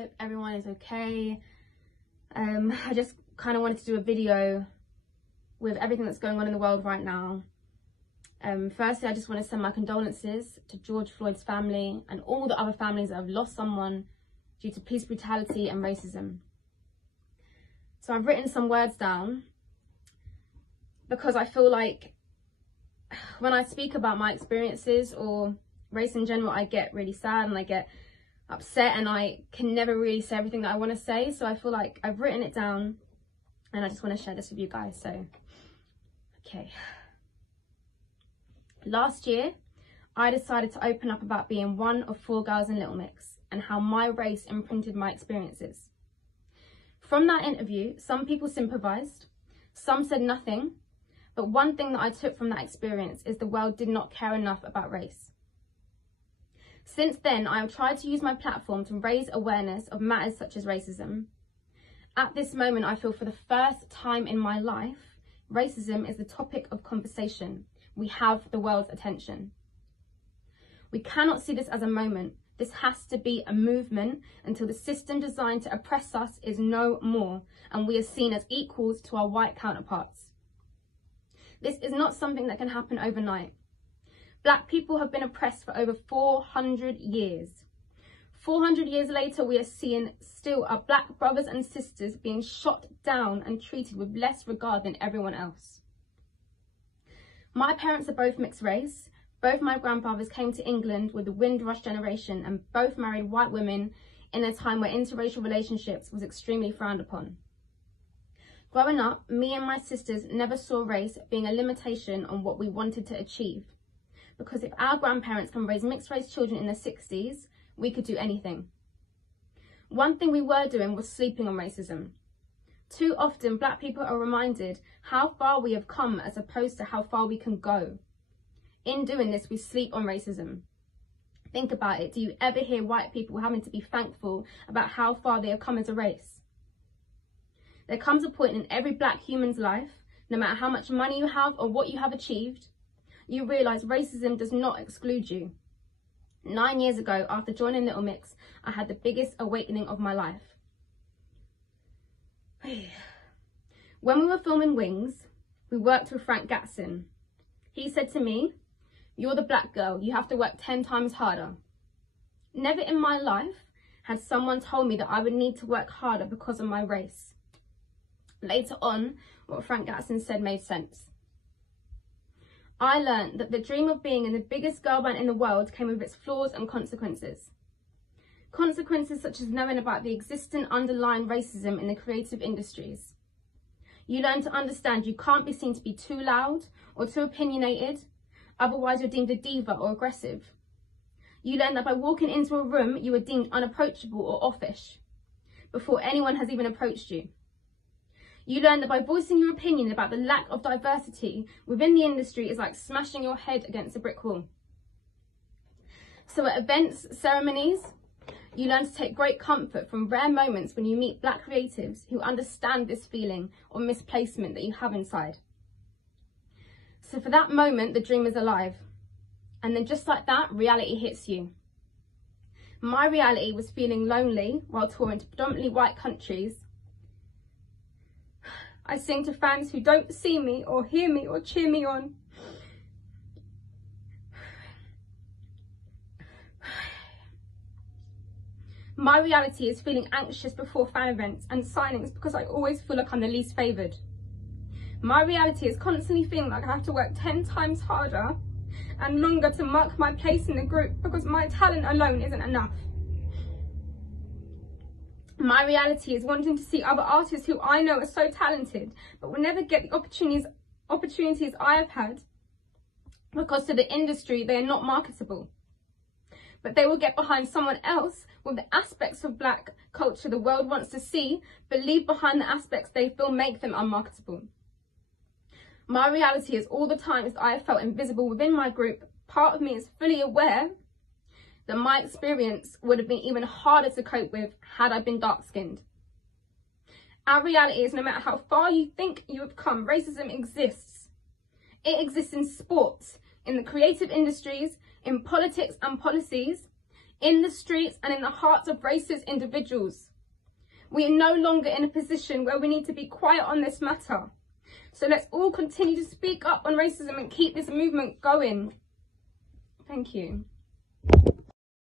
Hope everyone is okay. I just kind of wanted to do a video with everything that's going on in the world right now. Firstly, I just want to send my condolences to George Floyd's family and all the other families that have lost someone due to police brutality and racism. So I've written some words down because I feel like when I speak about my experiences or race in general, I get really sad and I get upset and I can never really say everything that I want to say. So I feel like I've written it down and I just want to share this with you guys. So, okay. Last year, I decided to open up about being one of 4 girls in Little Mix and how my race imprinted my experiences. From that interview, some people sympathised, some said nothing, but one thing that I took from that experience is the world did not care enough about race. Since then, I have tried to use my platform to raise awareness of matters such as racism. At this moment, I feel for the first time in my life, racism is the topic of conversation. We have the world's attention. We cannot see this as a moment. This has to be a movement until the system designed to oppress us is no more and we are seen as equals to our white counterparts. This is not something that can happen overnight. Black people have been oppressed for over 400 years. 400 years later, we are seeing still our black brothers and sisters being shot down and treated with less regard than everyone else. My parents are both mixed race. Both my grandfathers came to England with the Windrush generation and both married white women in a time where interracial relationships was extremely frowned upon. Growing up, me and my sisters never saw race being a limitation on what we wanted to achieve. Because if our grandparents can raise mixed race children in the 60s, we could do anything. One thing we were doing was sleeping on racism. Too often, black people are reminded how far we have come as opposed to how far we can go. In doing this, we sleep on racism. Think about it. Do you ever hear white people having to be thankful about how far they have come as a race? There comes a point in every black human's life, no matter how much money you have or what you have achieved, you realise racism does not exclude you. 9 years ago, after joining Little Mix, I had the biggest awakening of my life. When we were filming Wings, we worked with Frank Gatson. He said to me, "You're the black girl, you have to work 10 times harder." Never in my life had someone told me that I would need to work harder because of my race. Later on, what Frank Gatson said made sense. I learned that the dream of being in the biggest girl band in the world came with its flaws and consequences. Consequences such as knowing about the existing underlying racism in the creative industries. You learn to understand you can't be seen to be too loud or too opinionated, otherwise you're deemed a diva or aggressive. You learn that by walking into a room, you are deemed unapproachable or offish, before anyone has even approached you. You learn that by voicing your opinion about the lack of diversity within the industry is like smashing your head against a brick wall. So at events, ceremonies, you learn to take great comfort from rare moments when you meet black creatives who understand this feeling or misplacement that you have inside. So for that moment, the dream is alive. And then just like that, reality hits you. My reality was feeling lonely while touring to predominantly white countries. I sing to fans who don't see me or hear me or cheer me on. My reality is feeling anxious before fan events and signings because I always feel like I'm the least favoured. My reality is constantly feeling like I have to work 10 times harder and longer to mark my place in the group because my talent alone isn't enough. My reality is wanting to see other artists who I know are so talented but will never get the opportunities I have had because to the industry they are not marketable. But they will get behind someone else with the aspects of black culture the world wants to see, but leave behind the aspects they feel make them unmarketable. My reality is all the times that I have felt invisible within my group, part of me is fully aware that my experience would have been even harder to cope with had I been dark-skinned. Our reality is no matter how far you think you have come, racism exists. It exists in sports, in the creative industries, in politics and policies, in the streets and in the hearts of racist individuals. We are no longer in a position where we need to be quiet on this matter. So let's all continue to speak up on racism and keep this movement going. Thank you.